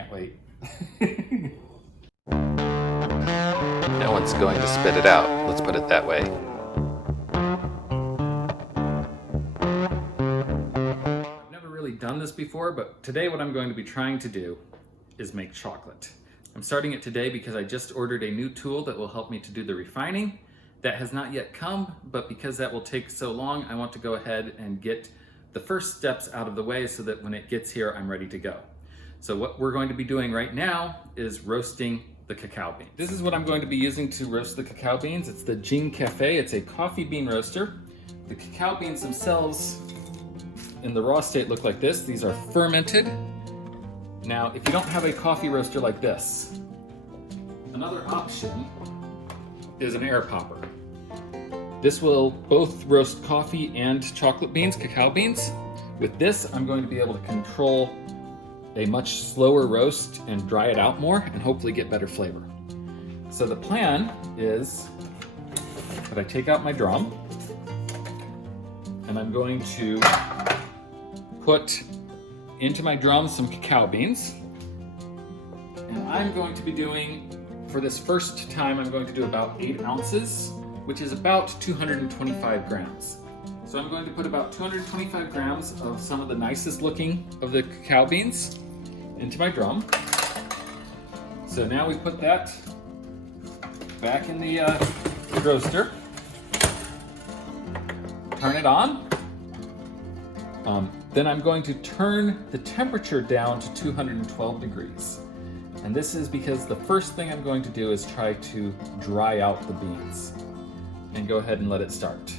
can't wait. No one's going to spit it out, let's put it that way. I've never really done this before, but today what I'm going to be trying to do is make chocolate. I'm starting it today because I just ordered a new tool that will help me to do the refining. That has not yet come, but because that will take so long, I want to go ahead and get the first steps out of the way so that when it gets here, I'm ready to go. So what we're going to be doing right now is roasting the cacao beans. This is what I'm going to be using to roast the cacao beans. It's the Jean Cafe. It's a coffee bean roaster. The cacao beans themselves in the raw state look like this. These are fermented. Now, if you don't have a coffee roaster like this, another option is an air popper. This will both roast coffee and chocolate beans, cacao beans. With this, I'm going to be able to control a much slower roast and dry it out more and hopefully get better flavor. So the plan is that I take out my drum and I'm going to put into my drum some cacao beans. And I'm going to be doing, for this first time, I'm going to do about 8 ounces, which is about 225 grams. So I'm going to put about 225 grams of some of the nicest looking of the cacao beans into my drum. So now we put that back in the roaster. Turn it on. Then I'm going to turn the temperature down to 212 degrees. And this is because the first thing I'm going to do is try to dry out the beans. And go ahead and let it start.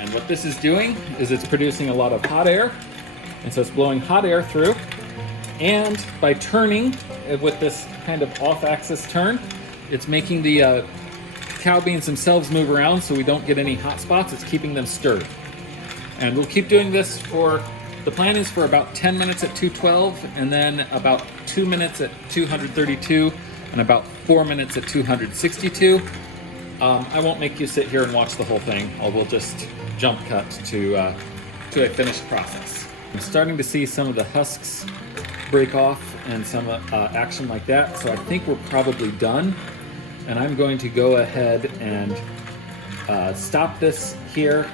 And what this is doing is it's producing a lot of hot air. And so it's blowing hot air through. And by turning with this kind of off-axis turn, it's making the cacao beans themselves move around so we don't get any hot spots. It's keeping them stirred. And we'll keep doing this for, the plan is for about 10 minutes at 212, and then about 2 minutes at 232, and about 4 minutes at 262. I won't make you sit here and watch the whole thing. We'll just jump cut to a finished process. I'm starting to see some of the husks break off and some action like that, so I think we're probably done. And I'm going to go ahead and stop this here,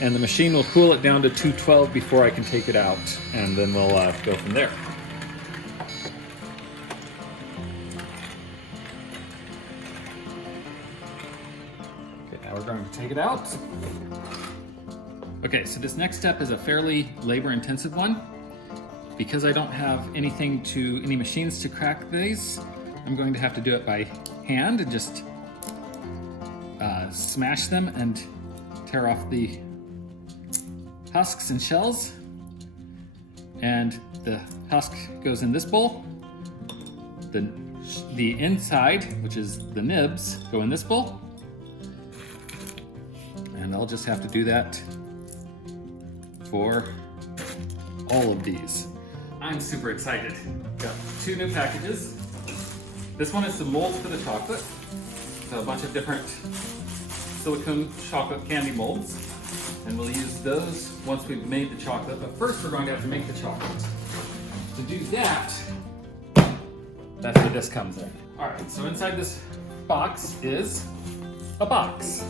and the machine will cool it down to 212 before I can take it out, and then we'll go from there. Okay, now we're going to take it out. Okay, so this next step is a fairly labor-intensive one. Because I don't have any machines to crack these, I'm going to have to do it by hand and just smash them and tear off the husks and shells. And the husk goes in this bowl. The inside, which is the nibs, go in this bowl. And I'll just have to do that for all of these. I'm super excited. Got 2 new packages. This one is the molds for the chocolate. So a bunch of different silicone chocolate candy molds. And we'll use those once we've made the chocolate. But first we're going to have to make the chocolate. To do that, that's where this comes in. All right, so inside this box is a box.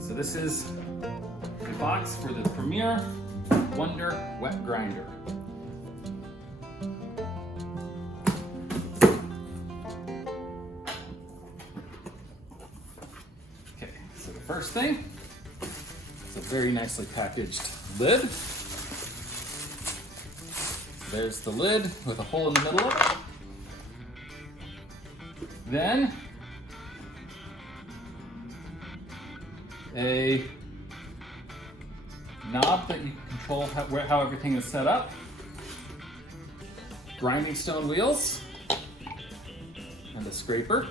So this is the box for the Premier Wonder Wet Grinder. Okay, so the first thing is a very nicely packaged lid. There's the lid with a hole in the middle of it. Then a knob that you control how everything is set up. Grinding stone wheels. And a scraper.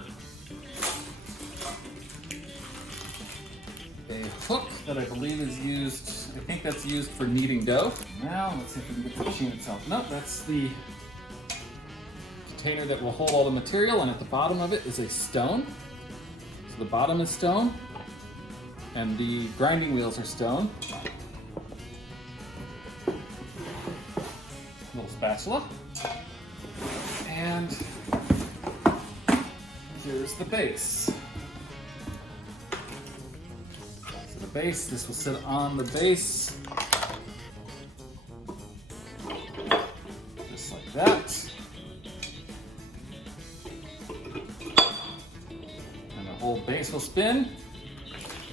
A hook that I believe is used, I think that's used for kneading dough. Now, let's see if we can get the machine itself. Nope, that's the container that will hold all the material, and at the bottom of it is a stone. So the bottom is stone. And the grinding wheels are stone. Little spatula. And here's the base. So the base, this will sit on the base. Just like that. And the whole base will spin.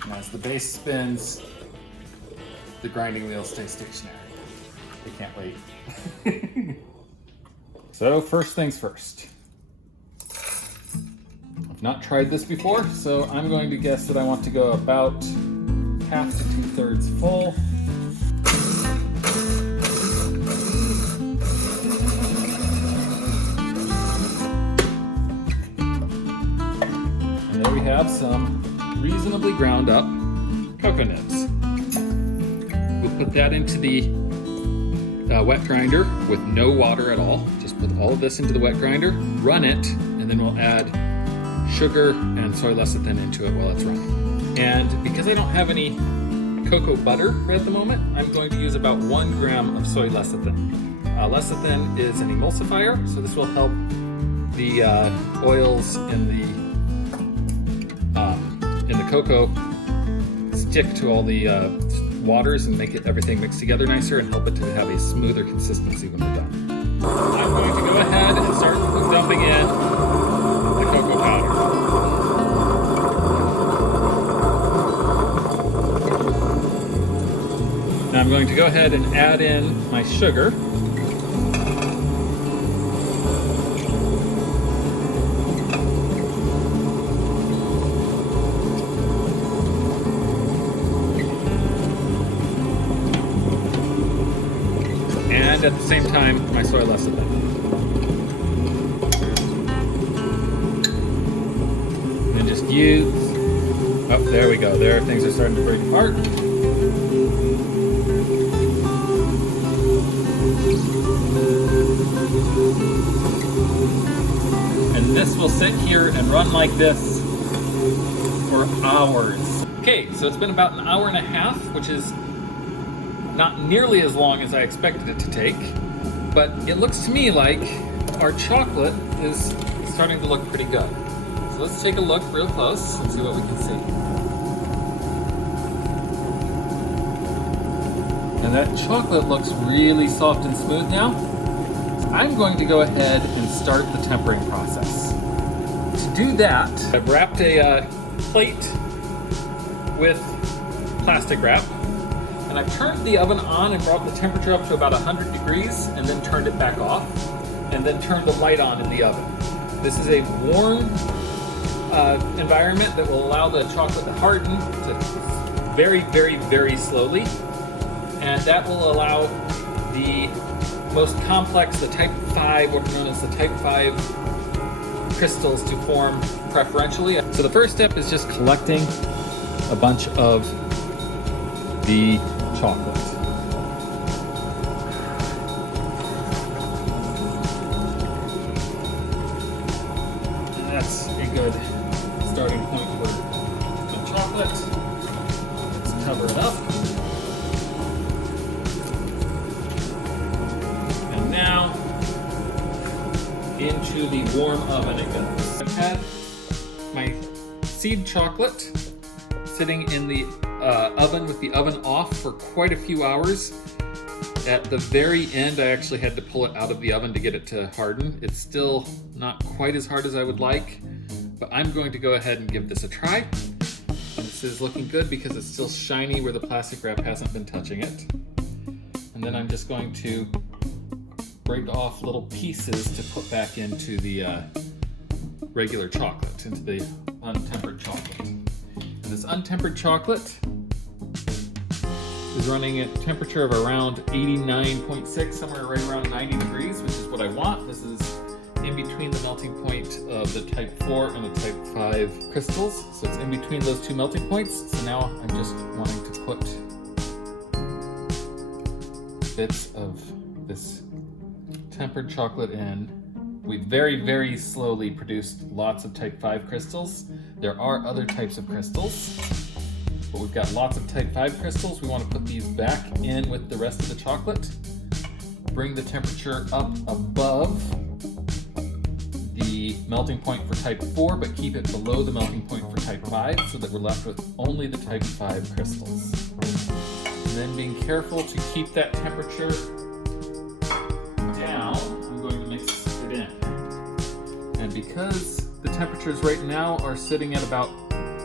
And as the base spins, the grinding wheels stay stationary. They can't wait. So first things first. I've not tried this before, so I'm going to guess that I want to go about half to 2/3 full. And there we have some reasonably ground up cocoa nibs. We'll put that into the wet grinder with no water at all. Just put all of this into the wet grinder, run it, and then we'll add sugar and soy lecithin into it while it's running. And because I don't have any cocoa butter at the moment, I'm going to use about 1 gram of soy lecithin. Lecithin is an emulsifier, so this will help the oils in the cocoa stick to all the waters and make everything mix together nicer and help it to have a smoother consistency when we're done. I'm going to go ahead and start dumping in the cocoa powder. Now I'm going to go ahead and add in my sugar. And at the same time, my soy lecithin. And just use, oh, there we go. There, things are starting to break apart. And this will sit here and run like this for hours. Okay, so it's been about an hour and a half, which is not nearly as long as I expected it to take, but it looks to me like our chocolate is starting to look pretty good. So let's take a look real close and see what we can see. And that chocolate looks really soft and smooth now. I'm going to go ahead and start the tempering process. To do that, I've wrapped a plate with plastic wrap. And I've turned the oven on and brought the temperature up to about 100 degrees and then turned it back off and then turned the light on in the oven. This is a warm environment that will allow the chocolate to harden to very, very, very slowly. And that will allow the most complex, the type 5, what are known as the type 5 crystals to form preferentially. So the first step is just collecting a bunch of the chocolate. And that's a good starting point for the chocolate. Let's cover it up. And now into the warm oven it goes. I've had my seed chocolate sitting in the oven with the oven off for quite a few hours. At the very end, I actually had to pull it out of the oven to get it to harden. It's still not quite as hard as I would like, but I'm going to go ahead and give this a try. And this is looking good because it's still shiny where the plastic wrap hasn't been touching it. And then I'm just going to break off little pieces to put back into the regular chocolate, into the untempered chocolate. And this untempered chocolate is running at a temperature of around 89.6, somewhere right around 90 degrees, which is what I want. This is in between the melting point of the type 4 and the type 5 crystals. So it's in between those two melting points. So now I'm just wanting to put bits of this tempered chocolate in. We very, very slowly produced lots of type 5 crystals. There are other types of crystals. but we've got lots of type 5 crystals. We want to put these back in with the rest of the chocolate. Bring the temperature up above the melting point for type 4, but keep it below the melting point for type 5 so that we're left with only the type 5 crystals. And then being careful to keep that temperature down, I'm going to mix it in. And because the temperatures right now are sitting at about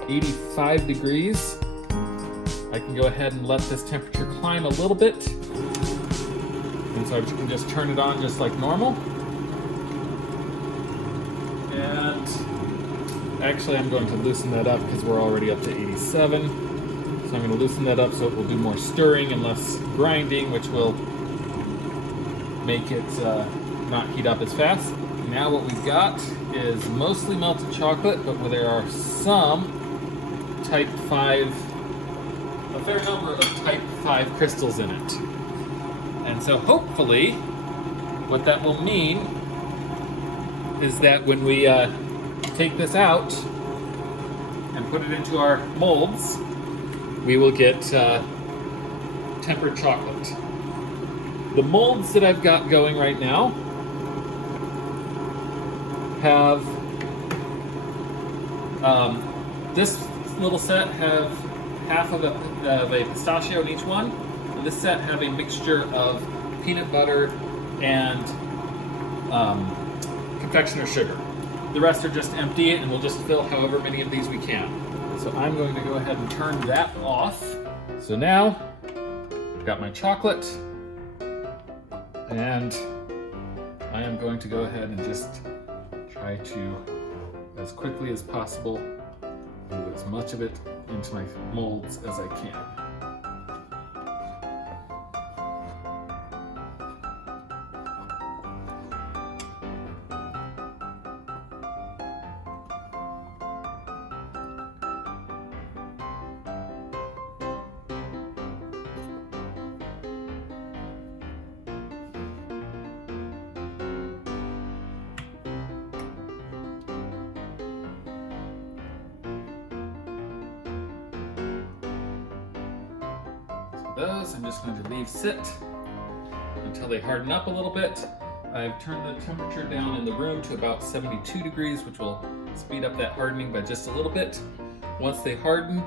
85 degrees, I can go ahead and let this temperature climb a little bit. And so I can just turn it on just like normal. And actually I'm going to loosen that up because we're already up to 87. So I'm going to loosen that up so it will do more stirring and less grinding, which will make it not heat up as fast. Now what we've got is mostly melted chocolate, but there are some type 5, a fair number of type 5 crystals in it. And so hopefully what that will mean is that when we take this out and put it into our molds, we will get tempered chocolate. The molds that I've got going right now have this little set have half of a pistachio in each one, and this set have a mixture of peanut butter and confectioner sugar. The rest are just empty, and we'll just fill however many of these we can. So I'm going to go ahead and turn that off. So now I've got my chocolate, and I am going to go ahead and just try to, as quickly as possible, move as much of it into my molds as I can. Those I'm just going to leave sit until they harden up a little bit. I've turned the temperature down in the room to about 72 degrees, which will speed up that hardening by just a little bit. Once they harden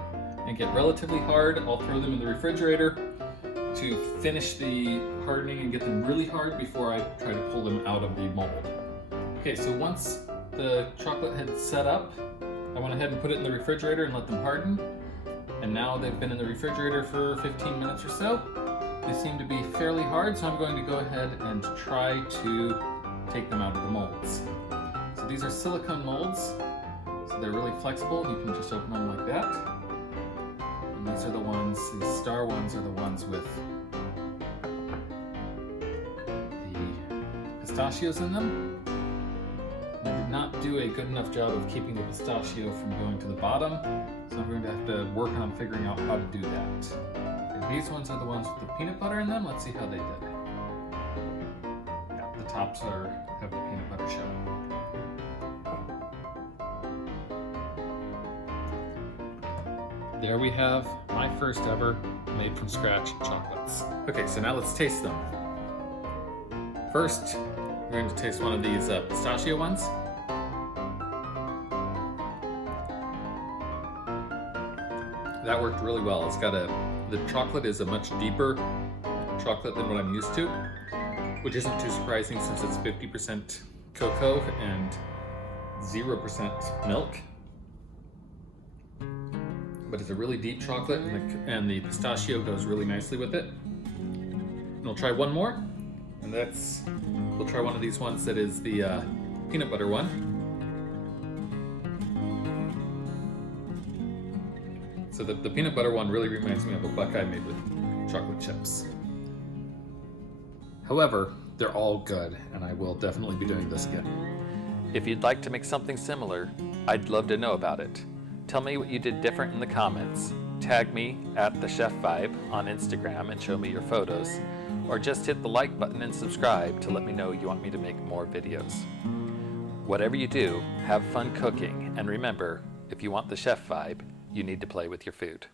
and get relatively hard, I'll throw them in the refrigerator to finish the hardening and get them really hard before I try to pull them out of the mold. Okay, so once the chocolate had set up, I went ahead and put it in the refrigerator and let them harden. And now they've been in the refrigerator for 15 minutes or so. They seem to be fairly hard, so I'm going to go ahead and try to take them out of the molds. So these are silicone molds, so they're really flexible. You can just open them like that. And these are the ones, these star ones are the ones with the pistachios in them. I did not do a good enough job of keeping the pistachio from going to the bottom, so I'm going to have to work on figuring out how to do that. And these ones are the ones with the peanut butter in them. Let's see how they did. Yeah, the tops have the peanut butter showing. There we have my first ever made from scratch chocolates. Okay, so now let's taste them. First, we're going to taste one of these pistachio ones. That worked really well. It's got the chocolate is a much deeper chocolate than what I'm used to, which isn't too surprising since it's 50% cocoa and 0% milk. But it's a really deep chocolate, and the pistachio goes really nicely with it. And we'll try one more, and we'll try one of these ones that is the peanut butter one. So the peanut butter one really reminds me of a Buckeye made with chocolate chips. However, they're all good, and I will definitely be doing this again. If you'd like to make something similar, I'd love to know about it. Tell me what you did different in the comments. Tag me at @thechefvibe on Instagram and show me your photos, or just hit the like button and subscribe to let me know you want me to make more videos. Whatever you do, have fun cooking, and remember, if you want the chef vibe, you need to play with your food.